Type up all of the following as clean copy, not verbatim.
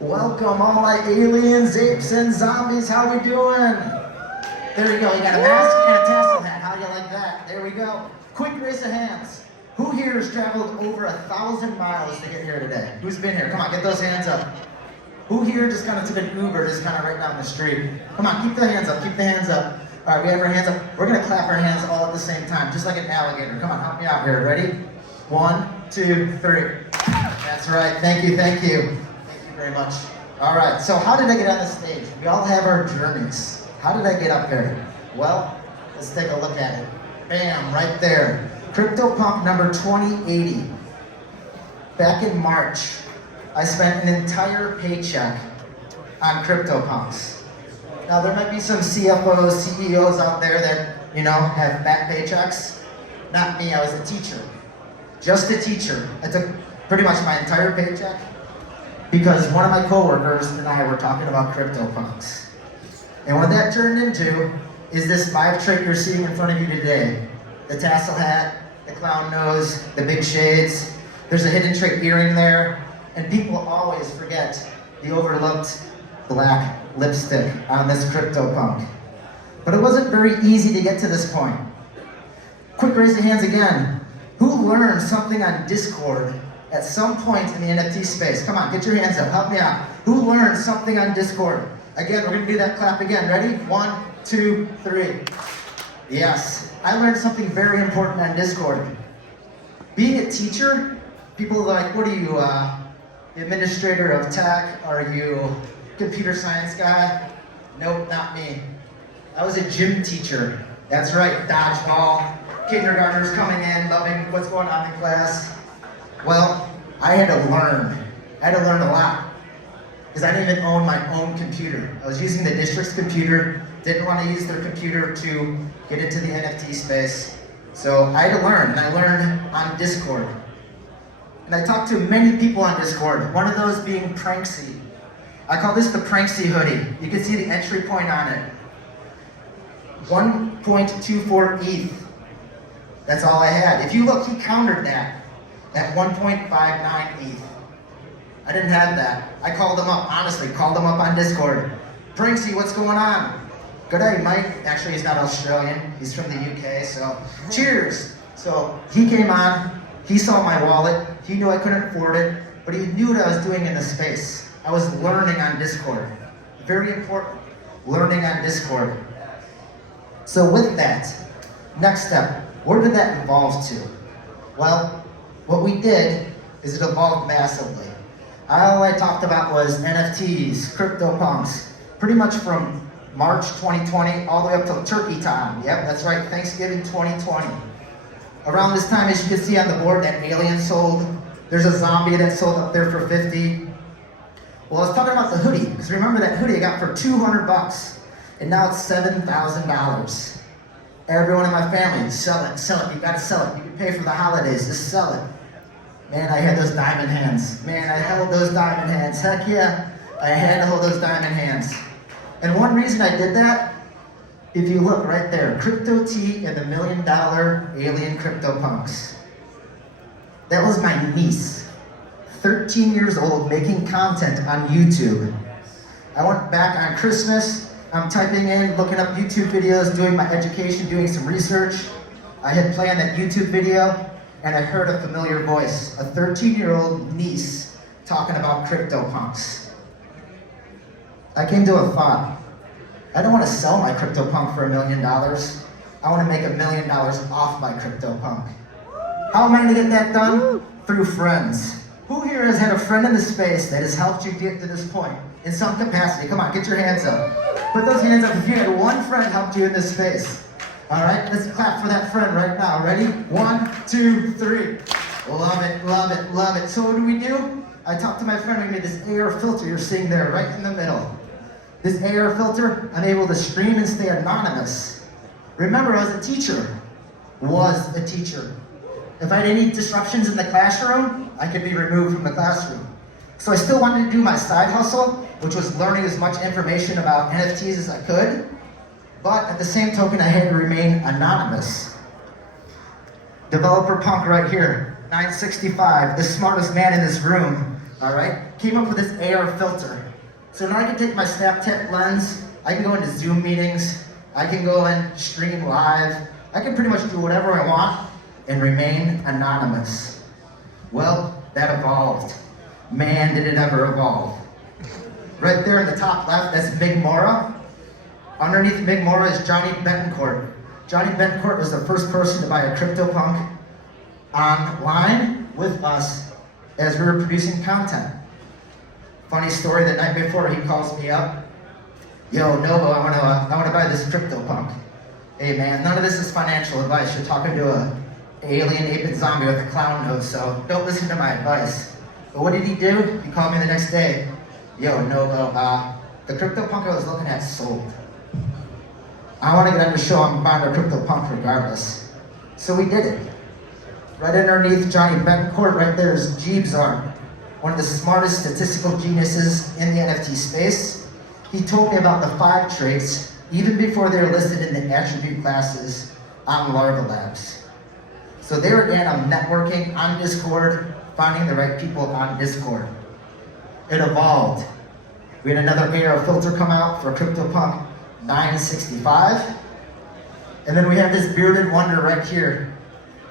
Welcome all my aliens, apes, and zombies. How we doing? There you go. You got a mask and a tassel hat. How do you like that? There we go. Quick raise of hands. Who here has traveled over 1,000 miles to get here today? Who's been here? Come on, get those hands up. Who here just kind of took an Uber, just kind of right down the street? Come on, keep the hands up. Keep the hands up. All right, we have our hands up. We're gonna clap our hands all at the same time, just like an alligator. Come on, help me out here. Ready? 1, 2, 3. That's right. Thank you. Thank you. Very much. All right, so how did I get on the stage? We all have our journeys. How did I get up there? Well, let's take a look at it. Bam, right there. CryptoPunk number 2080. Back in March, I spent an entire paycheck on CryptoPunks. Now, there might be some CFOs, CEOs out there that, have back paychecks. Not me, I was a teacher. Just a teacher. I took pretty much my entire paycheck because one of my coworkers and I were talking about CryptoPunks. And what that turned into is this 5 trait you're seeing in front of you today. The tassel hat, the clown nose, the big shades. There's a hidden trait earring there. And people always forget the overlooked black lipstick on this CryptoPunk. But it wasn't very easy to get to this point. Quick raise of hands again. Who learned something on Discord at some point in the NFT space? Come on, get your hands up, help me out. Who learned something on Discord? Again, we're gonna do that clap again. Ready? 1, 2, 3. Yes, I learned something very important on Discord. Being a teacher, people are like, what are you, the administrator of tech? Are you computer science guy? Nope, not me. I was a gym teacher. That's right, dodgeball. Kindergartners coming in, loving what's going on in class. Well, I had to learn. I had to learn a lot because I didn't even own my own computer. I was using the district's computer, didn't want to use their computer to get into the NFT space. So I had to learn, and I learned on Discord. And I talked to many people on Discord, one of those being Pranksy. I call this the Pranksy hoodie. You can see the entry point on it. 1.24 ETH. That's all I had. If you look, he countered that at 1.59 ETH. I didn't have that. I called him up, honestly, called him up on Discord. Pranksy, what's going on? Good day, Mike. Actually, he's not Australian. He's from the UK, so cheers. So he came on, he saw my wallet, he knew I couldn't afford it, but he knew what I was doing in the space. I was learning on Discord. Very important, learning on Discord. So with that, next step, where did that evolve to? Well, what we did is it evolved massively. All I talked about was NFTs, CryptoPunks, pretty much from March 2020 all the way up till turkey time. Yep, that's right, Thanksgiving 2020. Around this time, as you can see on the board, that alien sold. There's a zombie that sold up there for 50. Well, I was talking about the hoodie, because remember that hoodie I got for 200 bucks, and now it's $7,000. Everyone in my family, sell it, you gotta sell it. You can pay for the holidays, just sell it. Man, I had those diamond hands. Man, I held those diamond hands. Heck yeah, I had to hold those diamond hands. And one reason I did that, if you look right there, Crypto T and the $1 million alien CryptoPunks. That was my niece, 13 years old, making content on YouTube. I went back on Christmas, I'm typing in, looking up YouTube videos, doing my education, doing some research. I hit play on that YouTube video, and I heard a familiar voice, a 13-year-old niece talking about CryptoPunks. I came to a thought. I don't want to sell my CryptoPunk for $1 million. I want to make $1 million off my CryptoPunk. How am I going to get that done? Through friends. Who here has had a friend in the space that has helped you get to this point in some capacity? Come on, get your hands up. Put those hands up if you had one friend helped you in this space. All right, let's clap for that friend right now. Ready? 1, 2, 3. Love it, love it, love it. So what do? I talked to my friend, we made this AR filter you're seeing there right in the middle. This AR filter, I'm able to stream and stay anonymous. Remember, I was a teacher. If I had any disruptions in the classroom, I could be removed from the classroom. So I still wanted to do my side hustle, which was learning as much information about NFTs as I could. But at the same token, I had to remain anonymous. Developer Punk right here, 965, the smartest man in this room, all right? Came up with this AR filter. So now I can take my Snapchat lens, I can go into Zoom meetings, I can go and stream live, I can pretty much do whatever I want and remain anonymous. Well, that evolved. Man, did it ever evolve. Right there in the top left, that's Mig Mora. Underneath Mig Mora is Johnny Betancourt. Johnny Betancourt was the first person to buy a CryptoPunk online with us as we were producing content. Funny story, the night before he calls me up. Yo, Novo, I want to buy this CryptoPunk. Hey man, none of this is financial advice. You're talking to an alien ape and zombie with a clown nose, so don't listen to my advice. But what did he do? He called me the next day. Yo, Novo, the CryptoPunk I was looking at sold. I want to get on the show, I'm buying a CryptoPunk regardless. So we did it. Right underneath Johnny Betancourt, right there is Jeebzar, one of the smartest statistical geniuses in the NFT space. He told me about the 5 traits, even before they were listed in the attribute classes on Larva Labs. So there again, I'm networking on Discord, finding the right people on Discord. It evolved. We had another AR filter come out for CryptoPunk 965. And then we have this bearded wonder right here.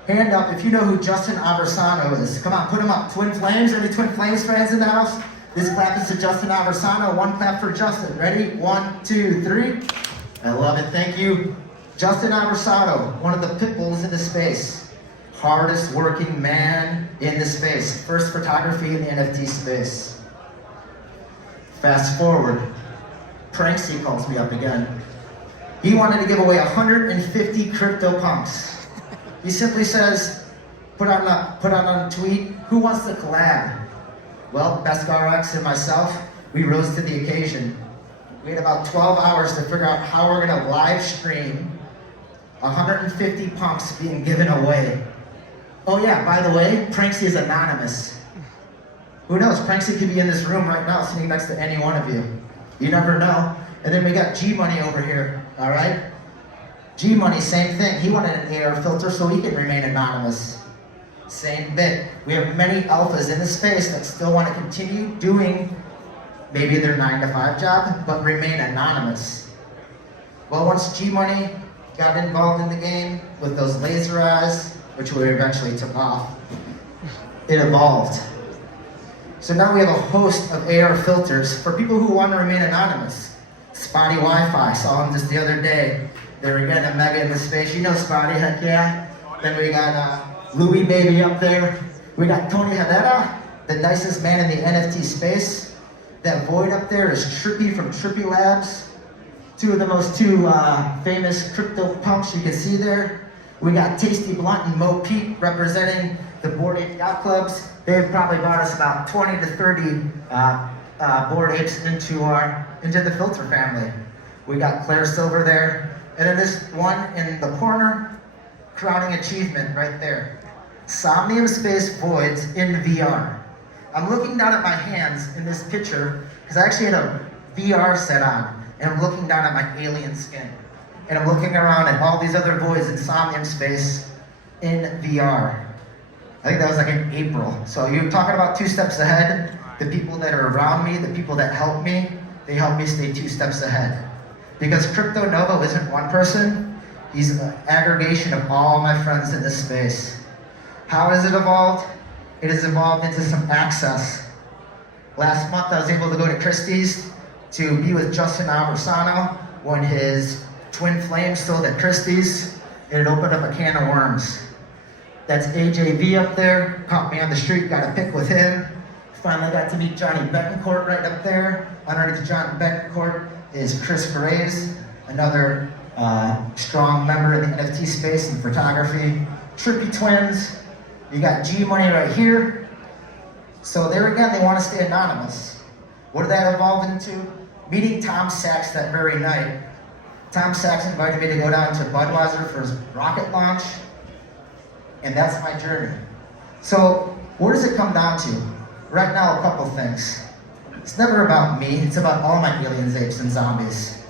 Hand up if you know who Justin Aversano is. Come on, put him up. Twin Flames, any Twin Flames fans in the house? This clap is to Justin Aversano. One clap for Justin. Ready? 1, 2, 3. I love it, thank you. Justin Aversano, one of the pit bulls in the space. Hardest working man in the space. First photography in the NFT space. Fast forward. Pranksy calls me up again. He wanted to give away 150 CryptoPunks. He simply says, put out on a tweet, who wants to collab? Well, BestRx and myself, we rose to the occasion. We had about 12 hours to figure out how we're gonna live stream 150 punks being given away. Oh yeah, by the way, Pranksy is anonymous. Who knows, Pranksy could be in this room right now sitting next to any one of you. You never know. And then we got G-Money over here, all right? G-Money, same thing. He wanted an AR filter so he could remain anonymous. Same bit. We have many alphas in the space that still want to continue doing maybe their 9-to-5 job, but remain anonymous. Well, once G-Money got involved in the game with those laser eyes, which we eventually took off, it evolved. So now we have a host of AR filters for people who want to remain anonymous. Spotty Wi-Fi, saw him just the other day. They were getting a mega in the space. You know Spotty, heck yeah. Then we got Louis Baby up there. We got Tony Herrera, the nicest man in the NFT space. That void up there is Trippy from Trippy Labs. Two of the most famous CryptoPunks you can see there. We got Tasty Blunt and Mo Pete representing the Bored Ape Yacht Clubs. They've probably brought us about 20 to 30 Bored Apes into the filter family. We got Claire Silver there. And then this one in the corner, crowning achievement right there. Somnium Space Voids in VR. I'm looking down at my hands in this picture because I actually had a VR set on and I'm looking down at my alien skin. And I'm looking around at all these other voids in Somnium Space in VR. I think that was like in April. So you're talking about 2 steps ahead. The people that are around me, the people that help me, they help me stay 2 steps ahead. Because CryptoNovo isn't one person, he's an aggregation of all my friends in this space. How has it evolved? It has evolved into some access. Last month I was able to go to Christie's to be with Justin Aversano when his twin flames sold at Christie's, and it opened up a can of worms. That's AJV up there, caught me on the street, got a pic with him. Finally got to meet Johnny Betancourt right up there. Underneath Johnny Betancourt is Chris Graves, another strong member in the NFT space and photography. Trippy Twins, you got G-Money right here. So there again, they want to stay anonymous. What did that evolve into? Meeting Tom Sachs that very night. Tom Sachs invited me to go down to Budweiser for his rocket launch, and that's my journey. So where does it come down to? Right now, a couple things. It's never about me, it's about all my aliens, apes, and zombies.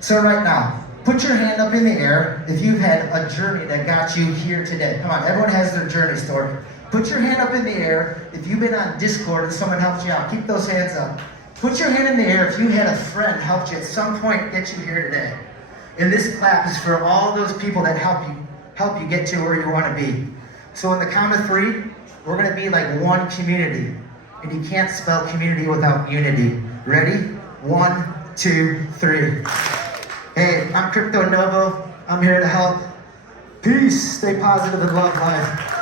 So right now, put your hand up in the air if you've had a journey that got you here today. Come on, everyone has their journey story. Put your hand up in the air if you've been on Discord and someone helped you out. Keep those hands up. Put your hand in the air if you had a friend helped you at some point get you here today. And this clap is for all those people that help you get to where you want to be. So on the count of 3, we're going to be like one community. And you can't spell community without unity. Ready? 1, 2, 3. Hey, I'm CryptoNovo. I'm here to help. Peace. Stay positive and love life.